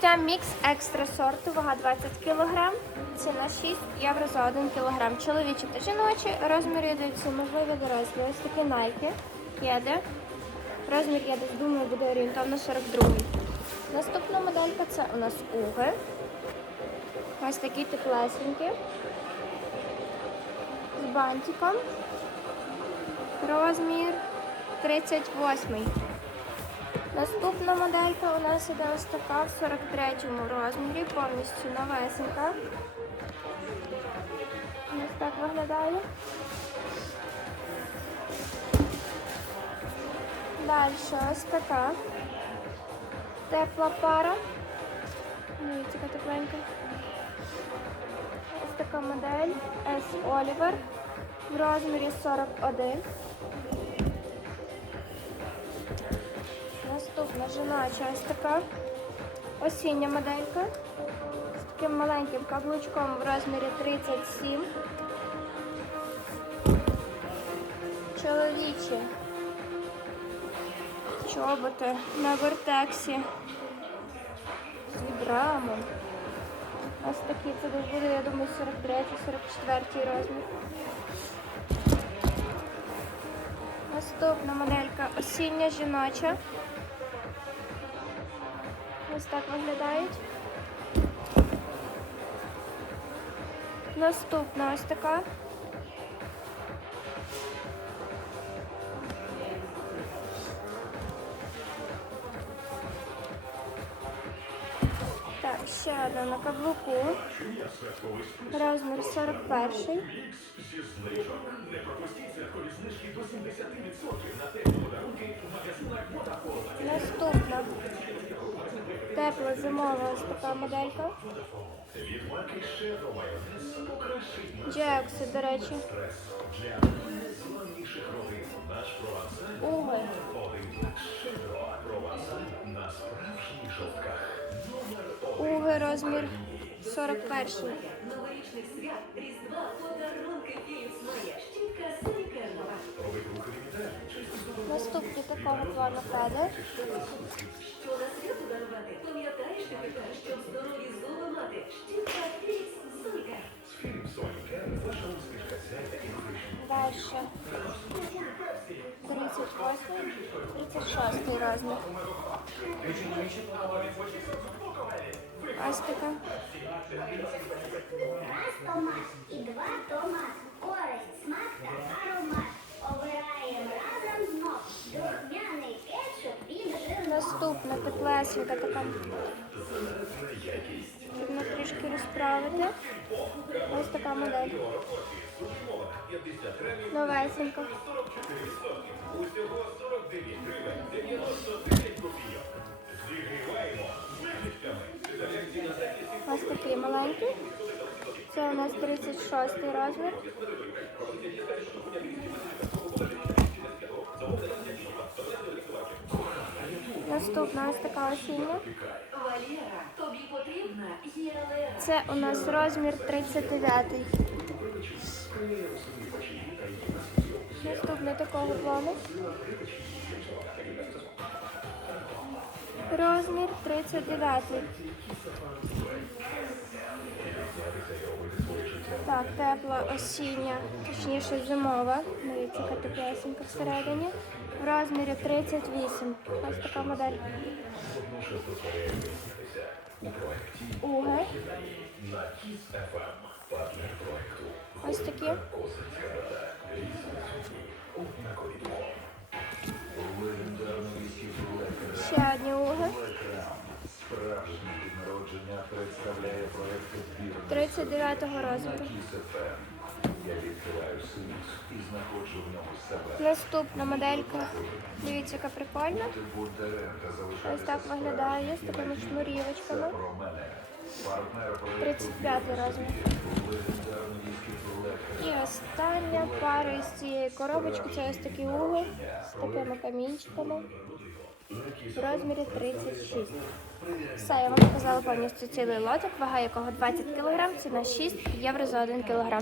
Це мікс екстра сорту, вага 20 кг, ціна 6 євро за 1 кг. Чоловічі та жіночі, розміри йдуть всі можливі дорослі. Ось такі найки, кеди. Розмір я десь думаю буде орієнтовно 42. Наступна моделька це у нас уги. Ось такі теплесенькі. З бантиком. Розмір 38. Наступна моделька у нас іде ось така в 43-му розмірі, повністю новесенька. Ось так виглядає. Далі ось така тепла пара. Дивіться, яка тепленька. Ось така модель S Oliver в розмірі 41. Жіноча ось така осіння моделька з таким маленьким каблучком в розмірі 37. Чоловічі чоботи на вертексі з вібрамом. Ось такі це буде, я думаю, 43-44 розмір. Наступна моделька осіння жіноча. Ось так виглядають. Наступна ось така. Так, ще одна на каблуку. Розмір 41. Наступна. Тепла зимова ось така моделька. Джекси, до речі. Уги. Уги розмір 41. Новорічних свят, Різдва, подарунки Київ своє. Щітка нова. Наступні такого плану кеди. Що на свято дарувати? Пам'ятаєш ти тепер, щоб здорові зуби мати? Щітка Фікс Сонька. Дальше. 38, 36 розмір. Ось така. Раз томат і два томат. Користь, смак та аромат. Обираємо разом знов. Духмяний кетчуп, він жирно. Наступна теплесенька така. Потрібно Розправити. Ось така модель. Новесенька. Ось такий маленький. Це у нас 36 розмір. Наступна ось така осіння. Це у нас розмір 39. Наступний такого плану. Розмір 39. Так, тепла осіння, точніше зимова. Дивіться, яка теплесенька всередині. В розмірі 38. Ось така модель. Уги. Ось такі. Ще одні уги. Справжнє народження представляє проект збір 39-го розміру. Я відкриваю союз і знаходжу в ньому себе. Наступна моделька. Дивіться, яка прикольна. Ось так виглядає з такими шнурівочками. про мене. Партнер проекту 35 розмір. І остання пара із цієї коробочки це ось такі угли з такими камінчиками в розмірі 36. Все, я вам показала повністю цілий лотик, вага якого 20 кг, ціна 6 євро за 1 кг.